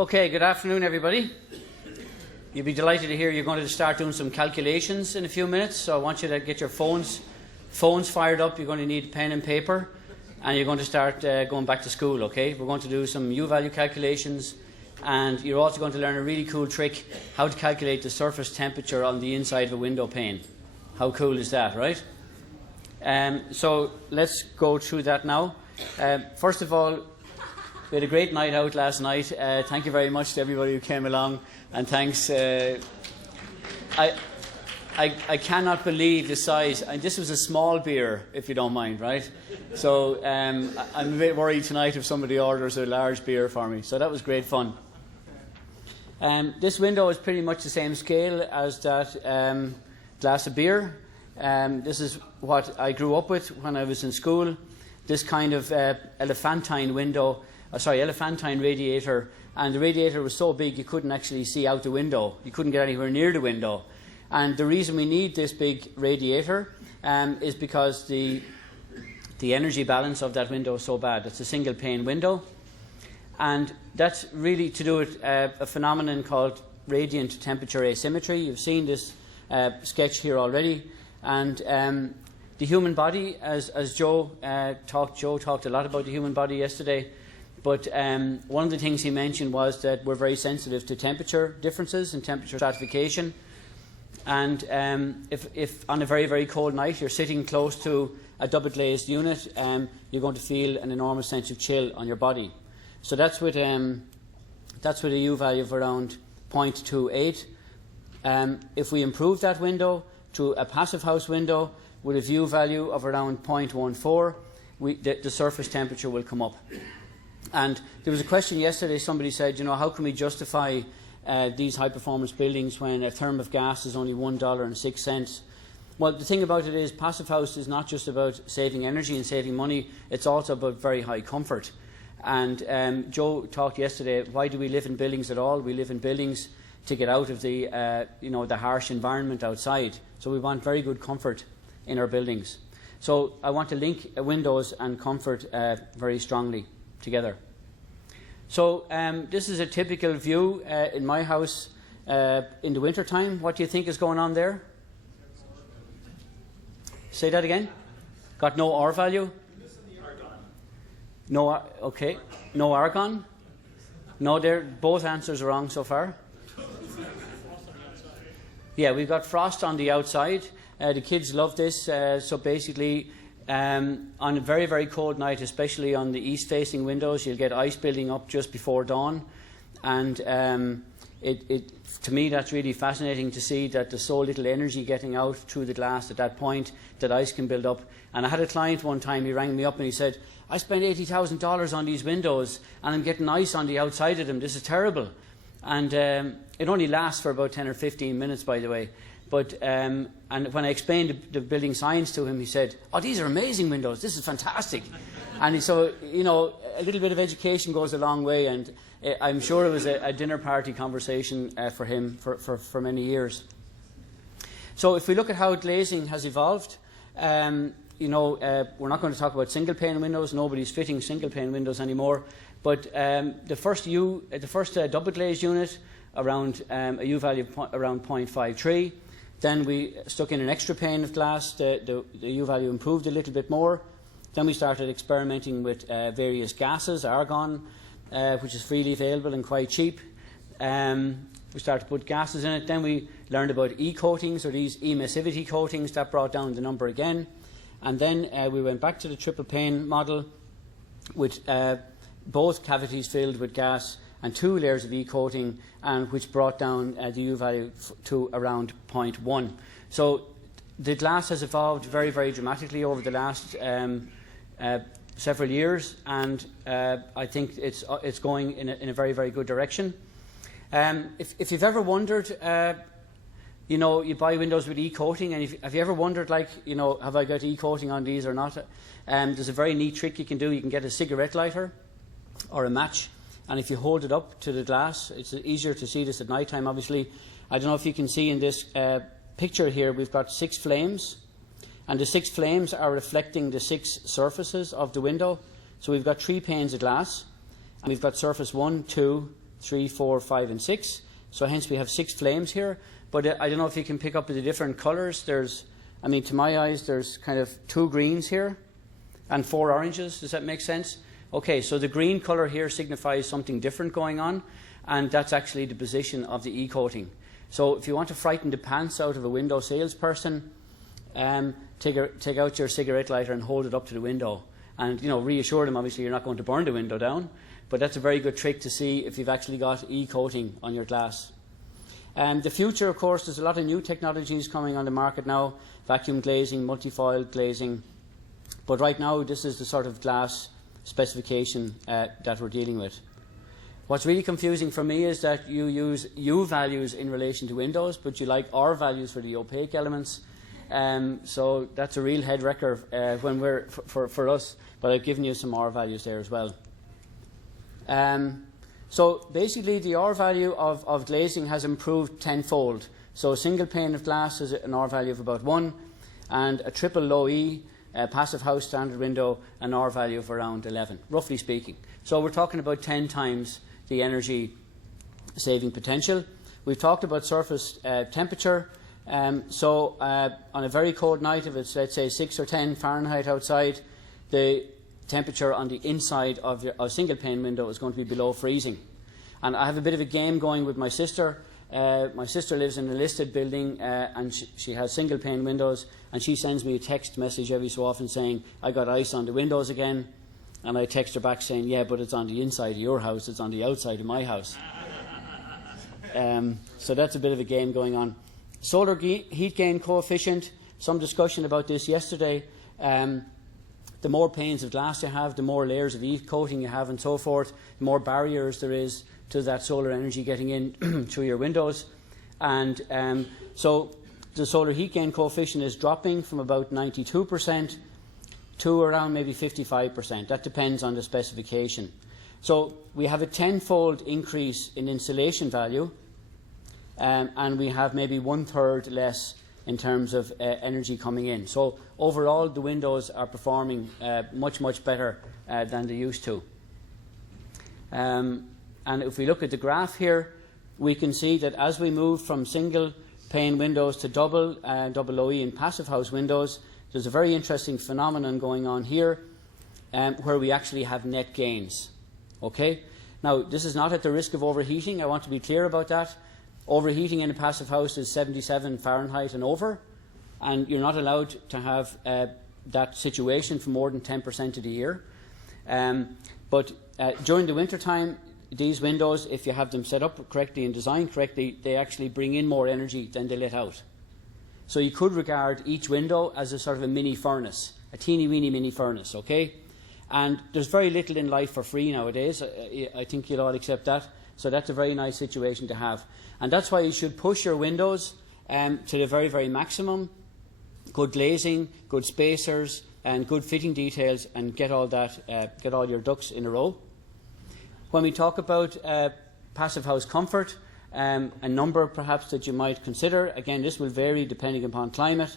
Okay, good afternoon everybody. You'll be delighted to hear you're going to start doing some calculations in a few minutes, so I want you to get your phones fired up. You're going to need pen and paper, and you're going to start going back to school, okay? We're going to do some U-value calculations, and you're also going to learn a really cool trick, how to calculate the surface temperature on the inside of a window pane. How cool is that, right? So let's go through that now. First of all, we had a great night out last night. Thank you very much to everybody who came along, and thanks. I cannot believe the size. And this was a small beer, if you don't mind, right? So I'm a bit worried tonight if somebody orders a large beer for me. So that was great fun. This window is pretty much the same scale as that glass of beer. This is what I grew up with when I was in school. This kind of elephantine radiator, and the radiator was so big you couldn't actually see out the window. You couldn't get anywhere near the window. And the reason we need this big radiator is because the energy balance of that window is so bad. It's a single pane window, and that's really to do with a phenomenon called radiant temperature asymmetry. You've seen this sketch here already, and the human body, as Joe talked a lot about the human body yesterday, but one of the things he mentioned was that we're very sensitive to temperature differences and temperature stratification. And if on a very, very cold night you're sitting close to a double glazed unit, you're going to feel an enormous sense of chill on your body. So that's with a U value of around 0.28. If we improve that window to a passive house window with a U value of around 0.14, the surface temperature will come up. And there was a question yesterday, somebody said, how can we justify these high-performance buildings when a therm of gas is only $1.06? Well, the thing about it is passive house is not just about saving energy and saving money, it's also about very high comfort. And Joe talked yesterday, why do we live in buildings at all? We live in buildings to get out of the harsh environment outside. So we want very good comfort in our buildings. So I want to link windows and comfort very strongly together. So this is a typical view in my house in the winter time. What do you think is going on there? Say that again. Got no R value? No. Okay. No argon? No, both answers are wrong so far. Yeah, we've got frost on the outside. The kids love this. So basically, on a very, very cold night, especially on the east-facing windows, you'll get ice building up just before dawn. And to me, that's really fascinating to see that there's so little energy getting out through the glass at that point that ice can build up. And I had a client one time, he rang me up and he said, I spent $80,000 on these windows and I'm getting ice on the outside of them. This is terrible. And it only lasts for about 10 or 15 minutes, by the way. But and when I explained the building science to him, he said, "Oh, these are amazing windows. This is fantastic." And so, a little bit of education goes a long way. And I'm sure it was a dinner party conversation for him for many years. So if we look at how glazing has evolved, we're not going to talk about single pane windows. Nobody's fitting single pane windows anymore. But the first double glazed unit around a U value of around 0.53. Then we stuck in an extra pane of glass. The U value improved a little bit more. Then we started experimenting with various gases, argon, which is freely available and quite cheap. We started to put gases in it. Then we learned about E-coatings, or these emissivity coatings. That brought down the number again. And then we went back to the triple pane model with both cavities filled with gas and 2 layers of E-coating, and which brought down the U value to around 0.1. So the glass has evolved very, very dramatically over the last several years, and I think it's going in a very, very good direction. If you've ever wondered, you buy windows with E-coating, and have you ever wondered, have I got E-coating on these or not? There's a very neat trick you can do. You can get a cigarette lighter or a match, and if you hold it up to the glass, it's easier to see this at night time, obviously. I don't know if you can see in this picture here, we've got 6 flames, and the 6 flames are reflecting the 6 surfaces of the window. So we've got 3 panes of glass, and we've got surface 1, 2, 3, 4, 5, and 6. So hence we have 6 flames here. But I don't know if you can pick up the different colours. I mean, to my eyes, there's kind of 2 greens here and 4 oranges. Does that make sense? Okay, so the green colour here signifies something different going on, and that's actually the position of the e-coating. So if you want to frighten the pants out of a window salesperson, take out your cigarette lighter and hold it up to the window. And, reassure them, obviously, you're not going to burn the window down. But that's a very good trick to see if you've actually got e-coating on your glass. The future, of course, there's a lot of new technologies coming on the market now. Vacuum glazing, multifoil glazing. But right now, this is the sort of glass specification that we're dealing with. What's really confusing for me is that you use U values in relation to windows, but you like R values for the opaque elements. So that's a real head wrecker for us, but I've given you some R values there as well. So basically the R value of glazing has improved tenfold. So a single pane of glass has an R value of about 1, and a triple low E, passive house standard window, an R value of around 11, roughly speaking. So we're talking about 10 times the energy saving potential. We've talked about surface temperature. So on a very cold night, if it's, let's say, 6 or 10 Fahrenheit outside, the temperature on the inside of a single pane window is going to be below freezing. And I have a bit of a game going with my sister. My sister lives in a listed building, and she has single pane windows, and she sends me a text message every so often saying, I got ice on the windows again. And I text her back saying, yeah, but it's on the inside of your house, it's on the outside of my house. So that's a bit of a game going on. Solar heat gain coefficient, some discussion about this yesterday. The more panes of glass you have, the more layers of e-coating you have and so forth, the more barriers there is to that solar energy getting in through your windows. And so the solar heat gain coefficient is dropping from about 92% to around maybe 55%. That depends on the specification. So we have a tenfold increase in insulation value, and we have maybe 1/3 less in terms of energy coming in. So overall, the windows are performing much, much better than they used to. And if we look at the graph here, we can see that as we move from single pane windows to double OE and passive house windows, there's a very interesting phenomenon going on here where we actually have net gains. Okay? Now, this is not at the risk of overheating. I want to be clear about that. Overheating in a passive house is 77 Fahrenheit and over, and you're not allowed to have that situation for more than 10% of the year. But during the winter time, these windows, if you have them set up correctly and designed correctly, they actually bring in more energy than they let out. So you could regard each window as a sort of a mini furnace, a teeny weeny mini furnace, okay? And there's very little in life for free nowadays. I think you'll all accept that. So that's a very nice situation to have. And that's why you should push your windows to the very, very maximum. Good glazing, good spacers, and good fitting details, and get all that, get all your ducks in a row. When we talk about passive house comfort, a number perhaps that you might consider. Again, this will vary depending upon climate,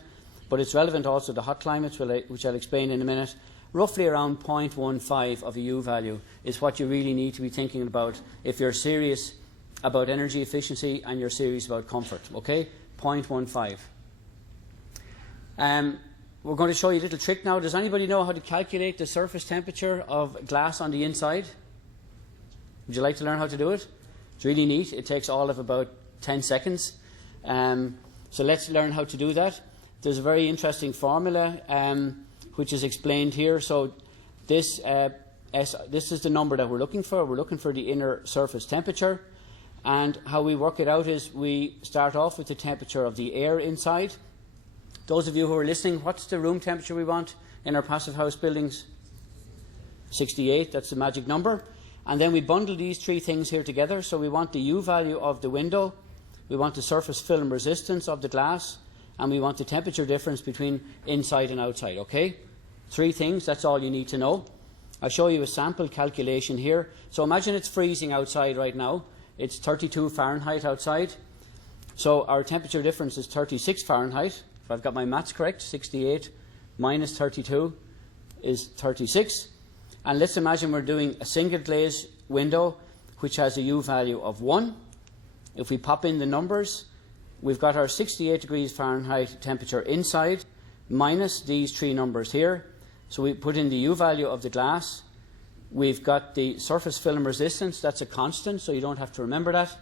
but it's relevant also to hot climates, which I'll explain in a minute. Roughly around 0.15 of a U value is what you really need to be thinking about if you're serious about energy efficiency and you're serious about comfort. Okay, 0.15. We're going to show you a little trick now. Does anybody know how to calculate the surface temperature of glass on the inside? Would you like to learn how to do it? It's really neat. It takes all of about 10 seconds. So let's learn how to do that. There's a very interesting formula which is explained here. So this is the number that we're looking for. We're looking for the inner surface temperature. And how we work it out is we start off with the temperature of the air inside. Those of you who are listening, what's the room temperature we want in our passive house buildings? 68, that's the magic number. And then we bundle these three things here together. So we want the U value of the window, we want the surface film resistance of the glass, and we want the temperature difference between inside and outside, okay? Three things, that's all you need to know. I'll show you a sample calculation here. So imagine it's freezing outside right now. It's 32 Fahrenheit outside. So our temperature difference is 36 Fahrenheit. If I've got my maths correct, 68 minus 32 is 36. And let's imagine we're doing a single glaze window which has a U value of 1. If we pop in the numbers, we've got our 68 degrees Fahrenheit temperature inside, minus these 3 numbers here. So we put in the U value of the glass. We've got the surface film resistance, that's a constant, so you don't have to remember that.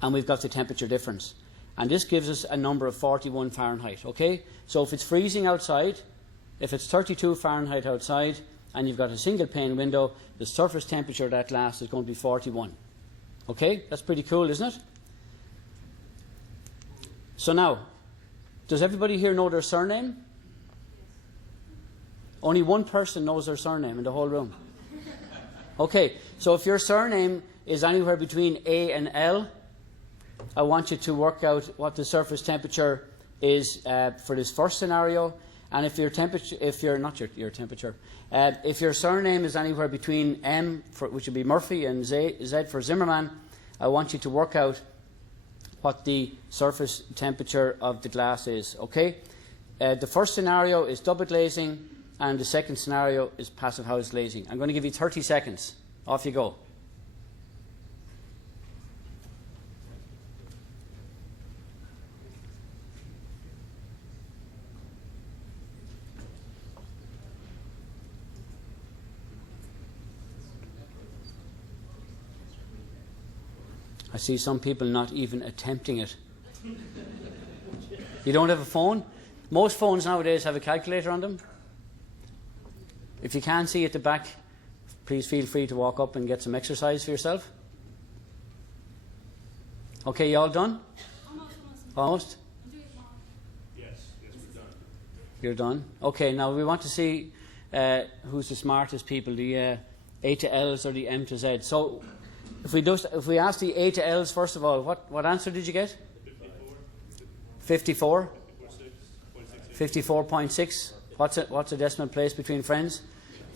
And we've got the temperature difference. And this gives us a number of 41 Fahrenheit, okay? So if it's freezing outside, if it's 32 Fahrenheit outside, and you've got a single pane window, the surface temperature of that glass is going to be 41. Okay? That's pretty cool, isn't it? So now, does everybody here know their surname? Only one person knows their surname in the whole room. Okay, so if your surname is anywhere between A and L, I want you to work out what the surface temperature is for this first scenario. And if your temperature, if your surname is anywhere between M, which would be Murphy, and Z for Zimmerman, I want you to work out what the surface temperature of the glass is. Okay, the first scenario is double glazing, and the second scenario is passive house glazing. I'm going to give you 30 seconds. Off you go. I see some people not even attempting it. You don't have a phone? Most phones nowadays have a calculator on them. If you can't see at the back, please feel free to walk up and get some exercise for yourself. Okay, you all done? Almost? Yes, we're done. You're done? Okay, now we want to see who's the smartest people, the A to L's or the M to Z. So if we ask the A to L's first of all, what answer did you get? 54? 54.6. What's a decimal place between friends?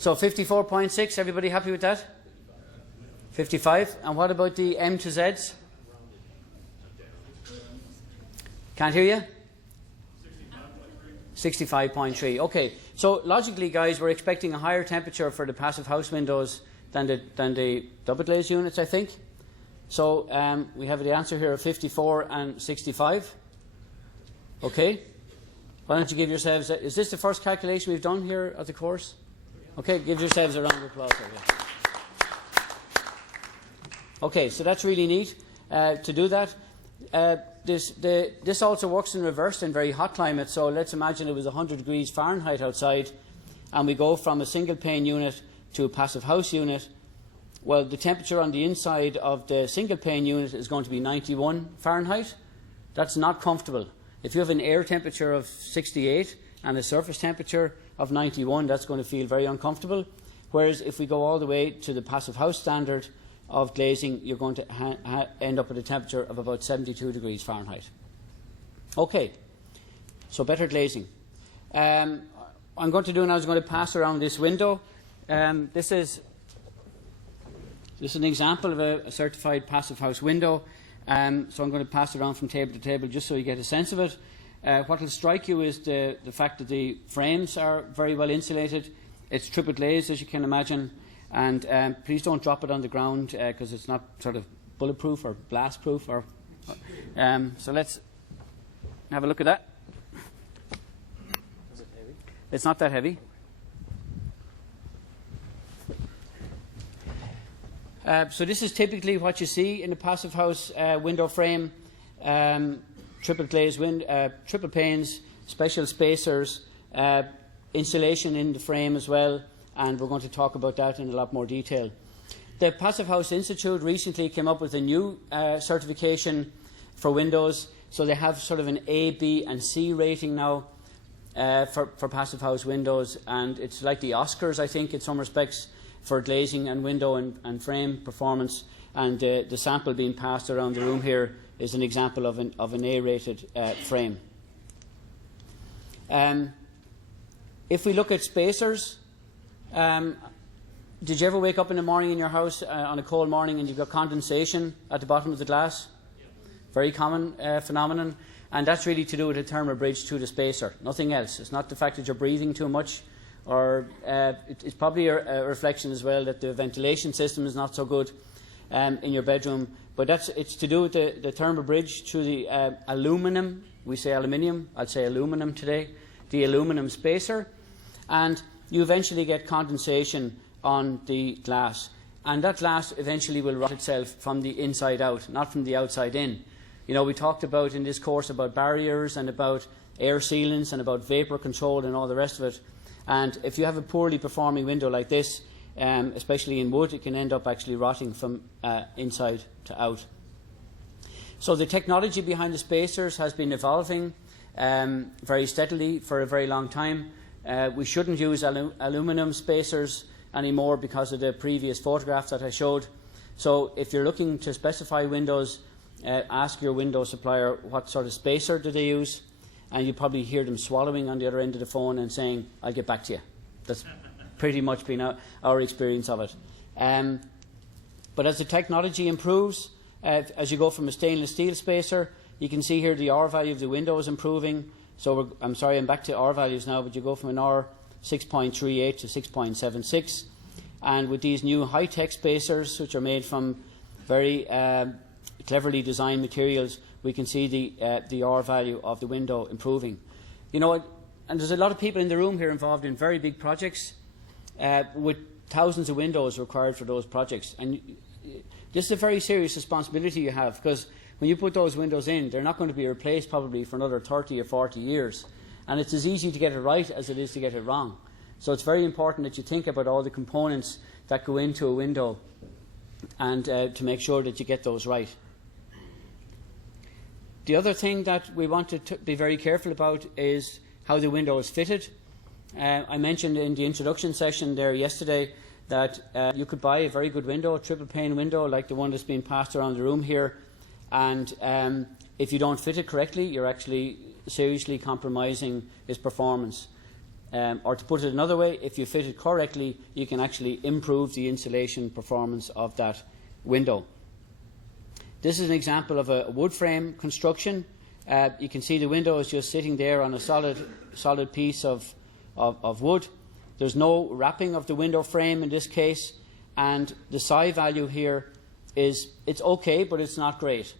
So 54.6, everybody happy with that? 55. And what about the M to Z's? Can't hear you? 65.3. Okay, so logically, guys, we're expecting a higher temperature for the passive house windows than the double glazed units, I think. So we have the answer here of 54 and 65. Okay. Why don't you give yourselves is this the first calculation we've done here at the course? Okay, give yourselves a round of applause. Okay, so that's really neat to do that. This also works in reverse in very hot climates. So let's imagine it was 100 degrees Fahrenheit outside, and we go from a single pane unit to a passive house unit. Well, the temperature on the inside of the single pane unit is going to be 91 Fahrenheit. That's not comfortable. If you have an air temperature of 68 and a surface temperature of 91, that's going to feel very uncomfortable. Whereas if we go all the way to the passive house standard of glazing, you're going to end up at a temperature of about 72 degrees Fahrenheit. Okay, so better glazing. I'm going to do now is going to pass around this window. This is an example of a certified passive house window. So I'm going to pass it around from table to table just so you get a sense of it. What will strike you is the fact that the frames are very well insulated. It's triple glazed, as you can imagine. And please don't drop it on the ground because it's not sort of bulletproof or blast proof. So let's have a look at that. Is it heavy? It's not that heavy. So this is typically what you see in a passive house window frame. Triple glazed triple panes, special spacers, insulation in the frame as well, and we're going to talk about that in a lot more detail. The Passive House Institute recently came up with a new certification for windows, so they have sort of an A, B and C rating now for passive house windows, and it's like the Oscars, I think, in some respects, for glazing and window and frame performance. And the sample being passed around the room here is an example of an A-rated frame. If we look at spacers, did you ever wake up in the morning in your house on a cold morning and you've got condensation at the bottom of the glass? Very common phenomenon, and that's really to do with a thermal bridge to the spacer, nothing else. It's not the fact that you're breathing too much, or it's probably a reflection as well that the ventilation system is not so good. in your bedroom. But it's to do with the thermal bridge through the aluminium. We say aluminium. I'd say aluminum today. The aluminum spacer. And you eventually get condensation on the glass. And that glass eventually will rot itself from the inside out, not from the outside in. You know, we talked about in this course about barriers and about air sealants and about vapour control and all the rest of it. And if you have a poorly performing window like this, especially in wood, it can end up actually rotting from inside to out. So the technology behind the spacers has been evolving very steadily for a very long time. We shouldn't use aluminium spacers anymore because of the previous photograph that I showed. So if you're looking to specify windows, ask your window supplier what sort of spacer do they use, and you probably hear them swallowing on the other end of the phone and saying, I'll get back to you. That's pretty much been our experience of it. But as the technology improves, as you go from a stainless steel spacer, you can see here the R value of the window is improving. So I'm back to R values now, but you go from an R 6.38 to 6.76. And with these new high-tech spacers, which are made from very cleverly designed materials, we can see the R value of the window improving. You know, and there's a lot of people in the room here involved in very big projects with thousands of windows required for those projects. And this is a very serious responsibility you have, because when you put those windows in, they're not going to be replaced probably for another 30 or 40 years. And it's as easy to get it right as it is to get it wrong. So it's very important that you think about all the components that go into a window and to make sure that you get those right. The other thing that we want to be very careful about is how the window is fitted. I mentioned in the introduction session there yesterday that you could buy a very good window, a triple pane window like the one that's being passed around the room here, and if you don't fit it correctly, you're actually seriously compromising its performance. Or to put it another way, if you fit it correctly, you can actually improve the insulation performance of that window. This is an example of a wood frame construction. You can see the window is just sitting there on a solid piece of wood. There's no wrapping of the window frame in this case, and the psi value here is it's okay, but it's not great.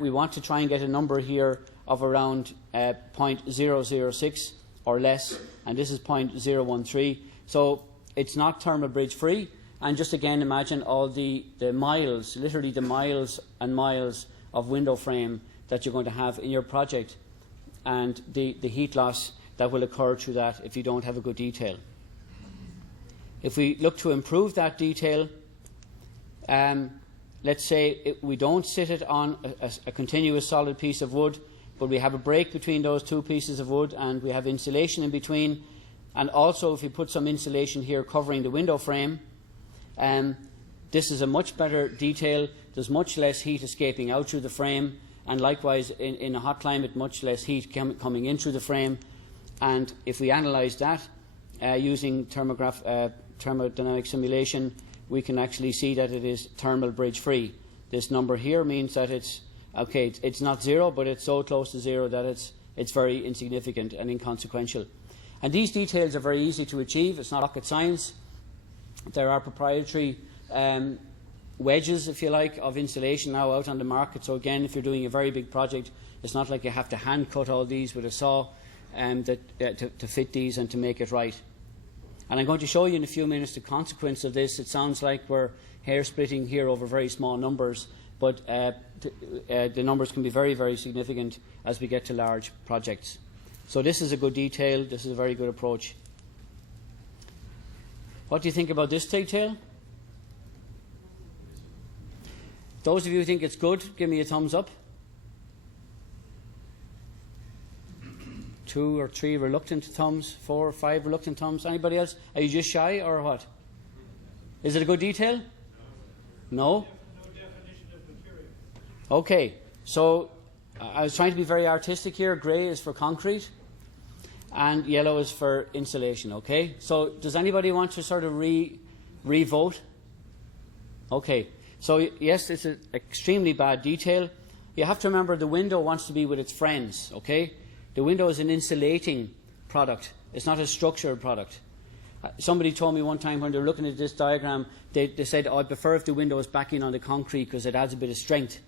We want to try and get a number here of around 0.006 or less, and this is 0.013. So it's not thermal bridge free. And just again imagine all the miles, literally the miles and miles of window frame that you're going to have in your project, and the heat loss that will occur through that if you don't have a good detail. If we look to improve that detail, let's say we don't sit it on a continuous solid piece of wood, but we have a break between those two pieces of wood and we have insulation in between, and also if we put some insulation here covering the window frame, this is a much better detail. There's much less heat escaping out through the frame, and likewise in a hot climate much less heat coming in through the frame. And if we analyse that using thermodynamic simulation, we can actually see that it is thermal bridge free. This number here means that it's okay, it's not zero, but it's so close to zero that it's very insignificant and inconsequential. And these details are very easy to achieve. It's not rocket science. There are proprietary wedges, if you like, of insulation now out on the market. So again, if you're doing a very big project, it's not like you have to hand cut all these with a saw to fit these and to make it right. And I'm going to show you in a few minutes the consequence of this. It sounds like we're hair splitting here over very small numbers, but the numbers can be very, very significant as we get to large projects. So this is a good detail. This is a very good approach. What do you think about this detail? Those of you who think it's good, give me a thumbs up. 2 or 3 reluctant thumbs, 4 or 5 reluctant thumbs. Anybody else? Are you just shy or what? Is it a good detail? No? No definition of material. Okay, so I was trying to be very artistic here. Grey is for concrete and yellow is for insulation, okay? So does anybody want to sort of re-vote? Okay, so yes, it's an extremely bad detail. You have to remember the window wants to be with its friends, okay? The window is an insulating product. It's not a structured product. Somebody told me one time when they were looking at this diagram, they said, oh, I prefer if the window is back in on the concrete because it adds a bit of strength.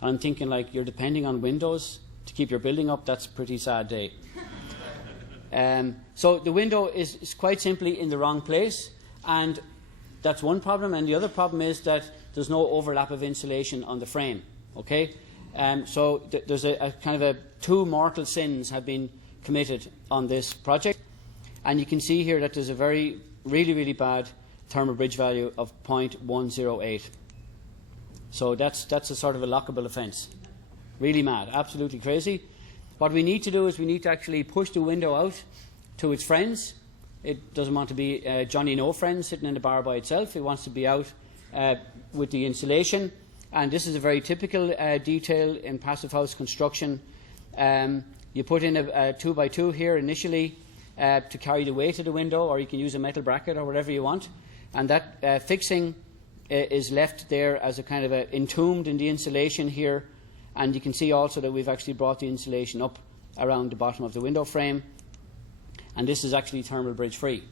And I'm thinking, like, you're depending on windows to keep your building up. That's a pretty sad day. So the window is quite simply in the wrong place, and that's one problem. And the other problem is that there's no overlap of insulation on the frame. Okay, so there's a kind of a two mortal sins have been committed on this project, and you can see here that there's a really bad thermal bridge value of 0.108. So that's a sort of a lockable offence. Really mad, absolutely crazy. What we need to do is we need to actually push the window out to its friends. It doesn't want to be Johnny No Friends sitting in the bar by itself. It wants to be out with the insulation. And this is a very typical detail in passive house construction. You put in a 2x2 here initially to carry the weight of the window, or you can use a metal bracket or whatever you want. And that fixing is left there as a kind of entombed in the insulation here. And you can see also that we've actually brought the insulation up around the bottom of the window frame. And this is actually thermal bridge free.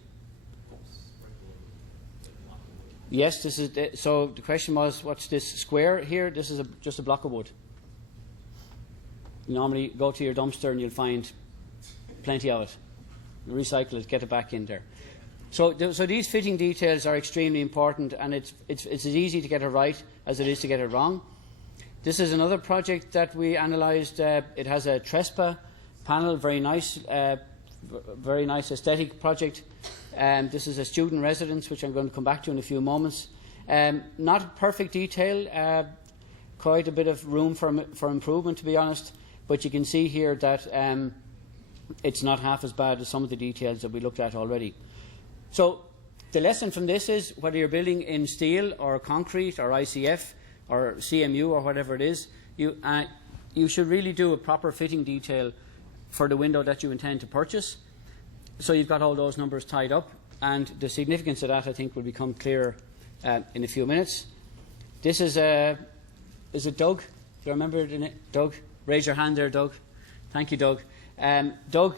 Yes, this is. So the question was, what's this square here? This is just a block of wood. You normally go to your dumpster and you'll find plenty of it. Recycle it, get it back in there. So these fitting details are extremely important, and it's as easy to get it right as it is to get it wrong. This is another project that we analysed. It has a Trespa panel, very nice aesthetic project. This is a student residence, which I'm going to come back to in a few moments. Not perfect detail, quite a bit of room for improvement, to be honest. But you can see here that it's not half as bad as some of the details that we looked at already. So the lesson from this is, whether you're building in steel or concrete or ICF or CMU or whatever it is, you should really do a proper fitting detail for the window that you intend to purchase. So you've got all those numbers tied up, and the significance of that, I think, will become clearer in a few minutes. This is it Doug? Do you remember it? Doug? Raise your hand there, Doug. Thank you, Doug. Doug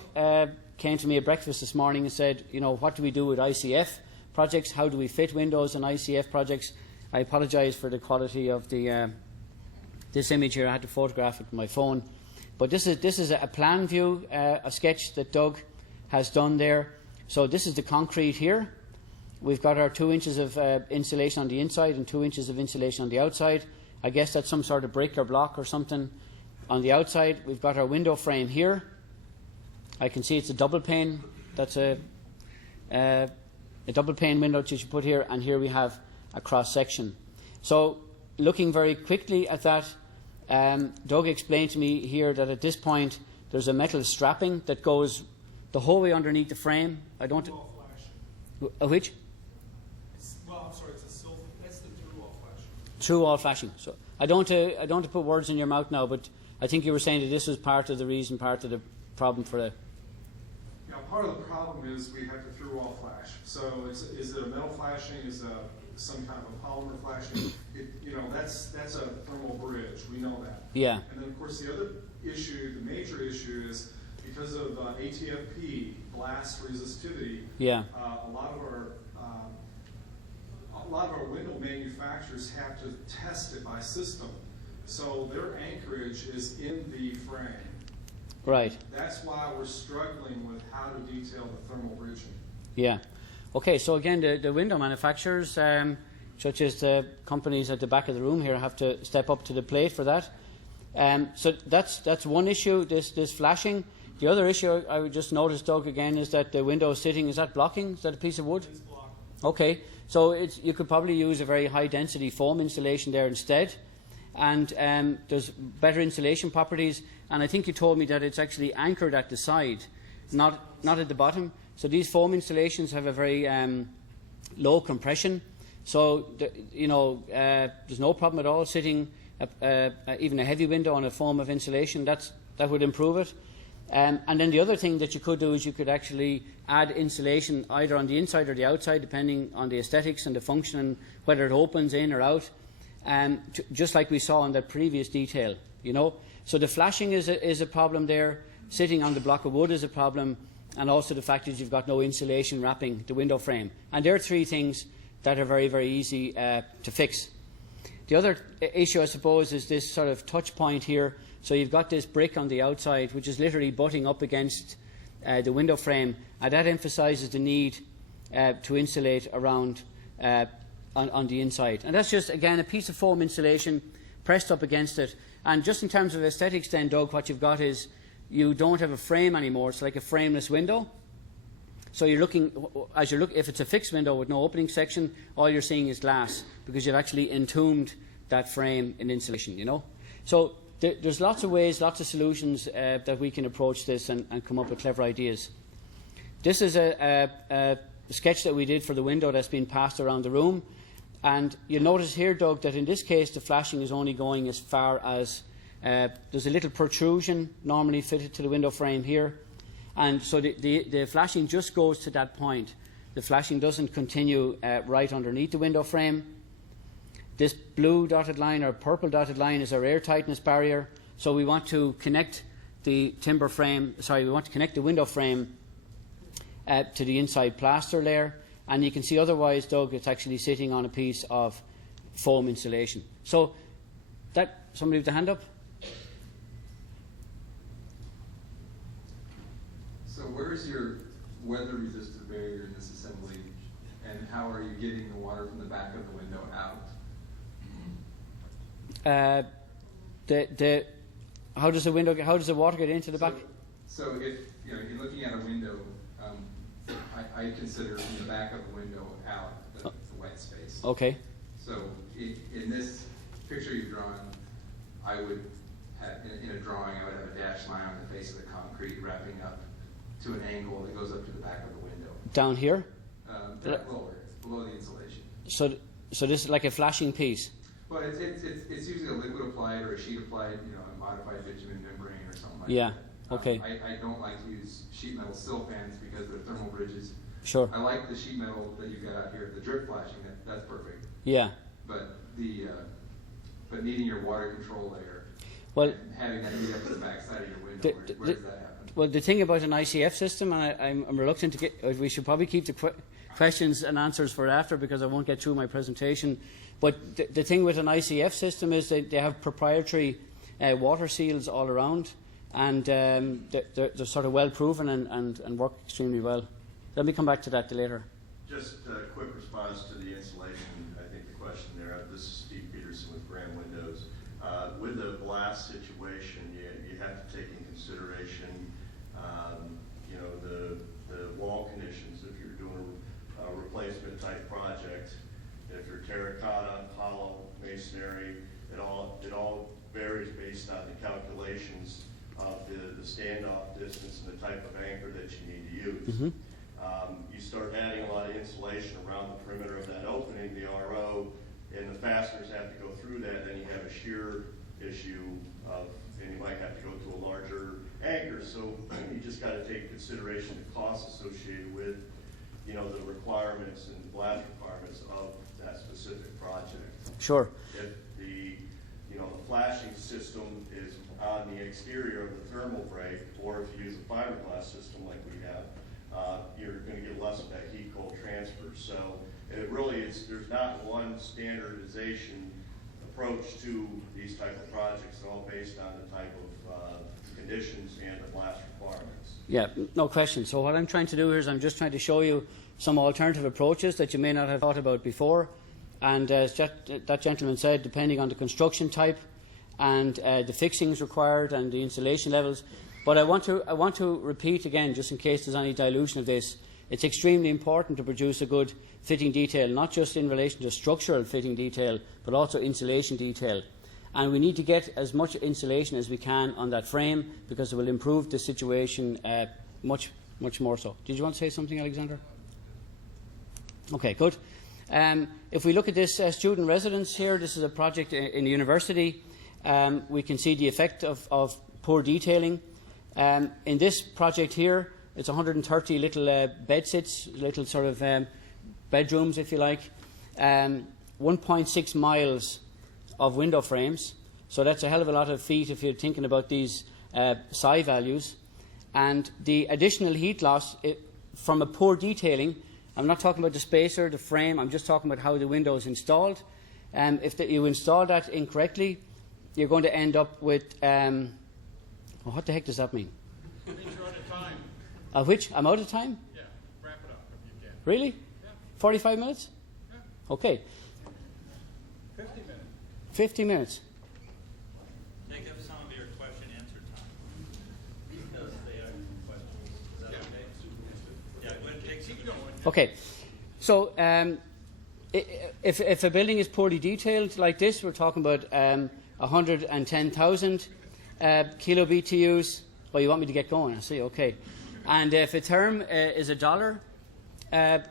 came to me at breakfast this morning and said, you know, what do we do with ICF projects? How do we fit windows in ICF projects? I apologise for the quality of this image here. I had to photograph it with my phone. But this is a plan view, a sketch that Doug has done there. So this is the concrete here. We've got our 2 inches of insulation on the inside and 2 inches of insulation on the outside. I guess that's some sort of brick or block or something on the outside. We've got our window frame here. I can see it's a double pane. That's a double pane window that you should put here, and here we have a cross section. So looking very quickly at that, Doug explained to me here that at this point there's a metal strapping that goes the whole way underneath the frame. I don't. Which? Well, I'm sorry, it's a silver. That's the through-all flashing. Through-all flashing. So I don't want to put words in your mouth now, but I think you were saying that this was part of the reason, part of the problem for the. Yeah, part of the problem is we have the through-all flash. So is it a metal flashing? Is some kind of a polymer flashing? That's a thermal bridge. We know that. Yeah. And then of course the other issue, the major issue, is because of ATFP, blast resistivity. Yeah. A lot of our window manufacturers have to test it by system. So their anchorage is in the frame. Right. That's why we're struggling with how to detail the thermal bridging. Yeah. Okay, so again, the window manufacturers, such as the companies at the back of the room here, have to step up to the plate for that. So that's one issue, this flashing. The other issue I would just notice, Doug, again, is that the window is sitting, is that blocking? Is that a piece of wood? It's blocked. Okay, so you could probably use a very high density foam insulation there instead. And there's better insulation properties. And I think you told me that it's actually anchored at the side, not at the bottom. So these foam insulations have a very low compression. So there's no problem at all sitting even a heavy window on a foam of insulation. That would improve it. And then the other thing that you could do is you could actually add insulation either on the inside or the outside, depending on the aesthetics and the function and whether it opens in or out, just like we saw in that previous detail. So the flashing is a problem there. Sitting on the block of wood is a problem, and also the fact that you've got no insulation wrapping the window frame. And there are three things that are very, very easy to fix. The other issue, I suppose, is this sort of touch point here. So you've got this brick on the outside, which is literally butting up against the window frame, and that emphasises the need to insulate around on the inside. And that's just, again, a piece of foam insulation pressed up against it. And just in terms of aesthetics then, Doug, what you've got is you don't have a frame anymore. It's like a frameless window. So you're looking, if it's a fixed window with no opening section, all you're seeing is glass, because you've actually entombed that frame in insulation, you know. So there's lots of ways, lots of solutions that we can approach this and come up with clever ideas. This is a sketch that we did for the window that's been passed around the room. And you'll notice here, Doug, that in this case the flashing is only going as far as there's a little protrusion normally fitted to the window frame here. And so the flashing just goes to that point. The flashing doesn't continue right underneath the window frame. This blue dotted line or purple dotted line is our air tightness barrier. So we want to connect the timber frame, we want to connect the window frame to the inside plaster layer. And you can see otherwise, Doug, it's actually sitting on a piece of foam insulation. So that, somebody with a hand up? So where is your weather-resistant barrier in this assembly, and how are you getting the water from the back of the window out? How does the water get into the back? So if you're looking at a window, I consider the back of the window out the white space. Okay. So in this picture you've drawn, I would have, in a drawing, I would have a dashed line on the face of the concrete wrapping up to an angle that goes up to the back of the window. Down here? Lower, below the insulation. So this is like a flashing piece? Well, it's usually a liquid applied or a sheet applied, a modified bitumen membrane or something like yeah. that. Okay. I don't like to use sheet metal sill fans because they're thermal bridges. Sure. I like the sheet metal that you've got out here, the drip flashing. That's perfect. Yeah. But needing your water control layer, well, and having that lead up to the back side of your window, where does that happen? Well, the thing about an ICF system, and I'm reluctant to get. We should probably keep the questions and answers for after, because I won't get through my presentation. But the thing with an ICF system is that they have proprietary water seals all around, and they're sort of well proven and work extremely well. Let me come back to that later. Just a quick response to the insulation, I think the question there. This is Steve Peterson with Grand Windows. With the blast situation, you have to take in consideration, the wall conditions. If you're doing a replacement type project, if you're terracotta, hollow, masonry, it all varies based on the calculations of the standoff distance and the type of anchor that you need to use. Mm-hmm. You start adding a lot of insulation around the perimeter of that opening, the RO, and the fasteners have to go through that, then you have a shear issue and you might have to go to a larger anchor. So you just got to take into consideration the costs associated with, the requirements and the blast requirements of that specific project. Sure. If the flashing system is on the exterior of the thermal break, or if you use a fiberglass system like we have, you're going to get less of that heat cold transfer. So it really is, there's not one standardization approach to these type of projects. They're all based on the type of conditions and the blast requirements. Yeah, no question. So what I'm trying to do here is I'm just trying to show you some alternative approaches that you may not have thought about before. And as that gentleman said, depending on the construction type and the fixings required and the insulation levels. But I want to repeat again, just in case there's any dilution of this, it's extremely important to produce a good fitting detail, not just in relation to structural fitting detail, but also insulation detail. And we need to get as much insulation as we can on that frame, because it will improve the situation much more so. Did you want to say something, Alexander? Okay, good. If we look at this student residence here, this is a project in the university. We can see the effect of poor detailing. In this project here, it's 130 little bedsits, little sort of bedrooms, if you like. 1.6 miles of window frames. So that's a hell of a lot of feet if you're thinking about these psi values. And the additional heat loss from a poor detailing, I'm not talking about the spacer, the frame, I'm just talking about how the window is installed. If you install that incorrectly, you're going to end up with, what the heck does that mean? I think you're out of time. Which? I'm out of time? Yeah, wrap it up if you can. Really? Yeah. 45 minutes? Yeah. Okay. 50 minutes. 50 minutes. Take up some of your question answer time. Because they are questions. Is that okay? Yeah, go ahead, keep going. Okay. So if a building is poorly detailed like this, we're talking about 110,000 kilo BTUs. Oh, you want me to get going? I see. Okay. And if a term is $1, a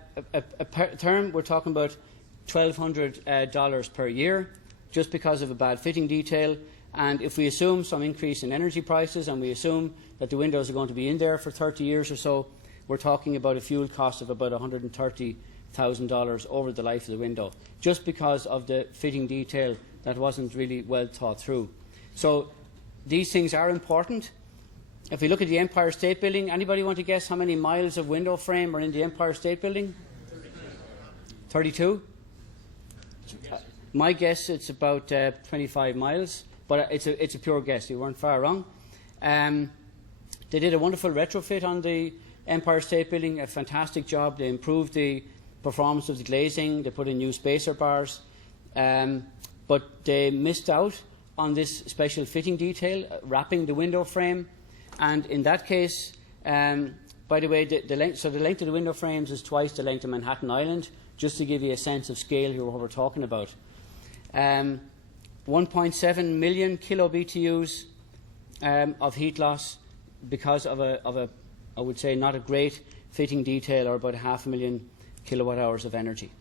term, we're talking about $1,200 per year, just because of a bad fitting detail. And if we assume some increase in energy prices, and we assume that the windows are going to be in there for 30 years or so, we're talking about a fuel cost of about $130,000 over the life of the window, just because of the fitting detail that wasn't really well thought through. So these things are important. If we look at the Empire State Building, anybody want to guess how many miles of window frame are in the Empire State Building? 32? My guess it's about 25 miles, but it's a pure guess. You weren't far wrong. They did a wonderful retrofit on the Empire State Building, a fantastic job. They improved the performance of the glazing. They put in new spacer bars. But they missed out on this special fitting detail, wrapping the window frame. And in that case, by the way, the length of the window frames is twice the length of Manhattan Island, just to give you a sense of scale here, what we're talking about. 1.7 million kilo BTUs of heat loss because of a, I would say, not a great fitting detail, or about 500,000 kilowatt hours of energy.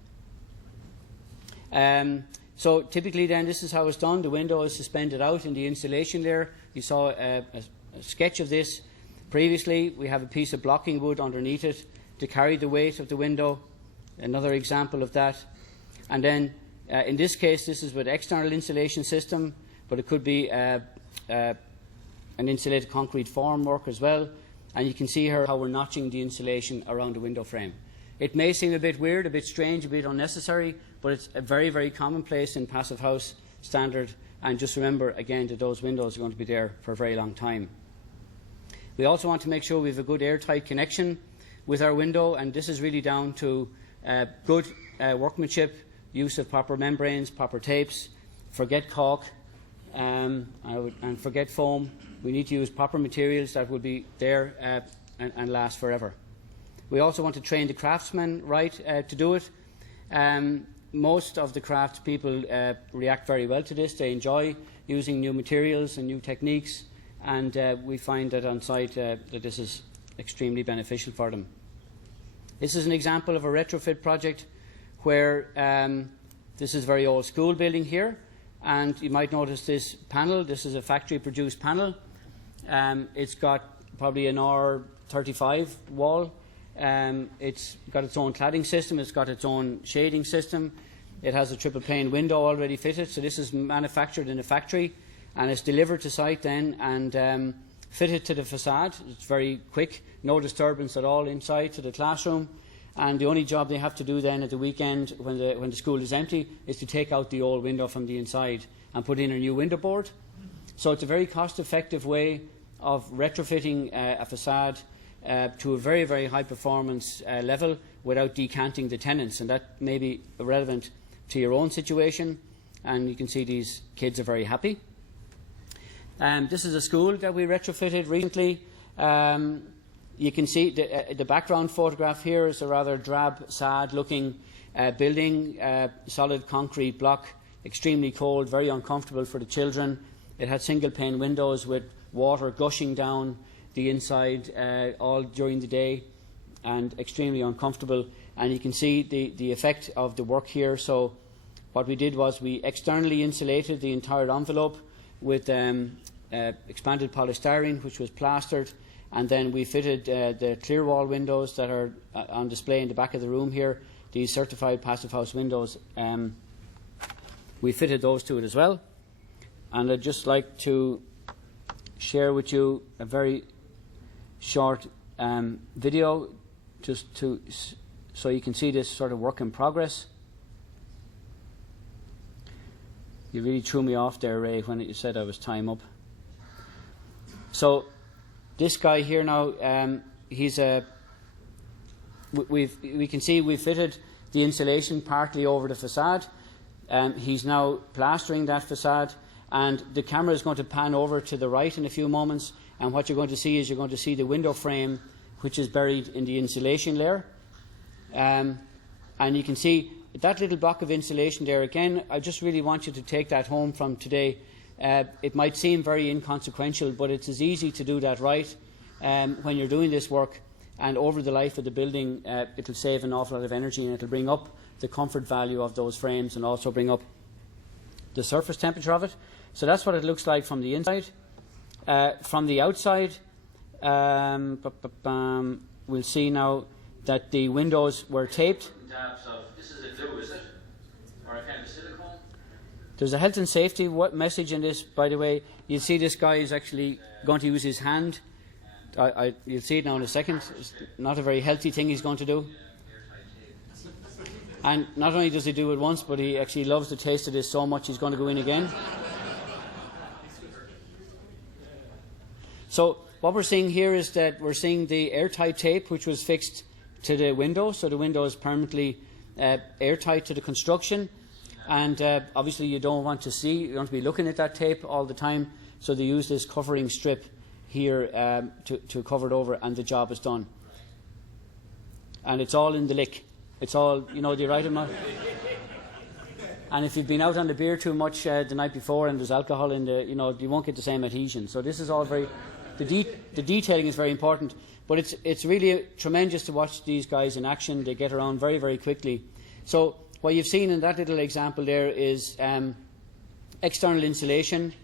So typically then this is how it's done. The window is suspended out in the insulation layer. You saw a sketch of this previously. We have a piece of blocking wood underneath it to carry the weight of the window. Another example of that. And then in this case, this is with external insulation system, but it could be an insulated concrete formwork as well. And you can see here how we're notching the insulation around the window frame. It may seem a bit weird, a bit strange, a bit unnecessary, but it's a very, very commonplace in passive house standard. And just remember, again, that those windows are going to be there for a very long time. We also want to make sure we have a good airtight connection with our window, and this is really down to good workmanship, use of proper membranes, proper tapes, forget caulk, and forget foam. We need to use proper materials that will be there and last forever. We also want to train the craftsmen right to do it. Most of the craft people react very well to this. They enjoy using new materials and new techniques, and we find that on site that this is extremely beneficial for them. This is an example of a retrofit project where this is a very old school building here, and you might notice this panel. This is a factory produced panel. It's got probably an R35 wall. It's got its own cladding system. It's got its own shading system. It has a triple pane window already fitted. So this is manufactured in a factory, and it's delivered to site then and fitted to the facade. It's very quick, no disturbance at all inside to the classroom. And the only job they have to do then at the weekend when the school is empty is to take out the old window from the inside and put in a new window board. So it's a very cost-effective way of retrofitting a facade to a very, very high performance level without decanting the tenants, and that may be relevant to your own situation. And you can see these kids are very happy. This is a school that we retrofitted recently. You can see the background photograph here is a rather drab, sad looking building, solid concrete block, extremely cold, very uncomfortable for the children. It had single pane windows with water gushing down the inside all during the day, and extremely uncomfortable. And you can see the effect of the work here. So what we did was we externally insulated the entire envelope with expanded polystyrene, which was plastered, and then we fitted the clear wall windows that are on display in the back of the room here, these certified passive house windows. We fitted those to it as well. And I'd just like to share with you a very short video just to so you can see this sort of work in progress. You really threw me off there, Ray, when you said I was time up. So this guy here now, he's a. We can see we've fitted the insulation partly over the facade. He's now plastering that facade, and the camera is going to pan over to the right in a few moments. And what you're going to see is you're going to see the window frame, which is buried in the insulation layer. And you can see that little block of insulation there. Again, I just really want you to take that home from today. It might seem very inconsequential, but it's as easy to do that right when you're doing this work. And over the life of the building, it'll save an awful lot of energy, and it'll bring up the comfort value of those frames and also bring up the surface temperature of it. So that's what it looks like from the inside. From the outside, we'll see now that the windows were taped. This is a glue, is it? Or a kind of silicone? There's a health and safety message in this, by the way. You'll see this guy is actually going to use his hand. You'll see it now in a second. It's not a very healthy thing he's going to do. And not only does he do it once, but he actually loves the taste of this so much he's going to go in again. So what we're seeing here is that we're seeing the airtight tape which was fixed to the window. So the window is permanently airtight to the construction. And obviously you don't want to be looking at that tape all the time. So they use this covering strip here to cover it over, and the job is done. And it's all in the lick. It's all, do you write them out? And if you've been out on the beer too much the night before and there's alcohol in the, you won't get the same adhesion. So this is all very, the detailing is very important. But it's really tremendous to watch these guys in action. They get around very, very quickly. So what you've seen in that little example there is external insulation,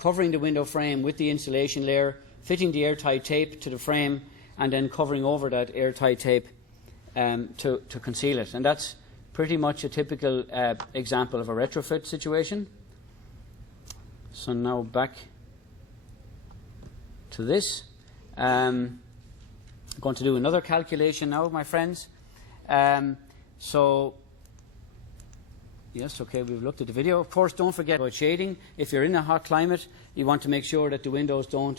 covering the window frame with the insulation layer, fitting the airtight tape to the frame, and then covering over that airtight tape to conceal it. And that's pretty much a typical example of a retrofit situation. So now back to this. I'm going to do another calculation now, my friends. Yes, okay, we've looked at the video. Of course, don't forget about shading. If you're in a hot climate, you want to make sure that the windows don't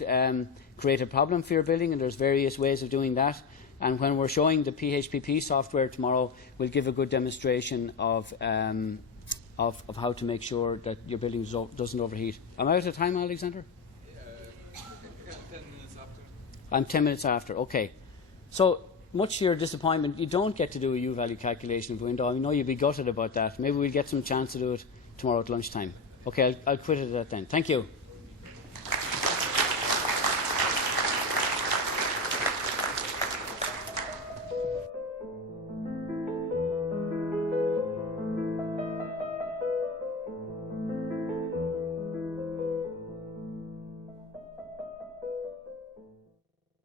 create a problem for your building, and there's various ways of doing that. And when we're showing the PHPP software tomorrow, we'll give a good demonstration of how to make sure that your building doesn't overheat. Am I out of time, Alexander? 10 minutes after. I'm 10 minutes after, okay. So, much to your disappointment, you don't get to do a U-value calculation of the window. I know you'll be gutted about that. Maybe we'll get some chance to do it tomorrow at lunchtime. Okay, I'll quit it at that then. Thank you.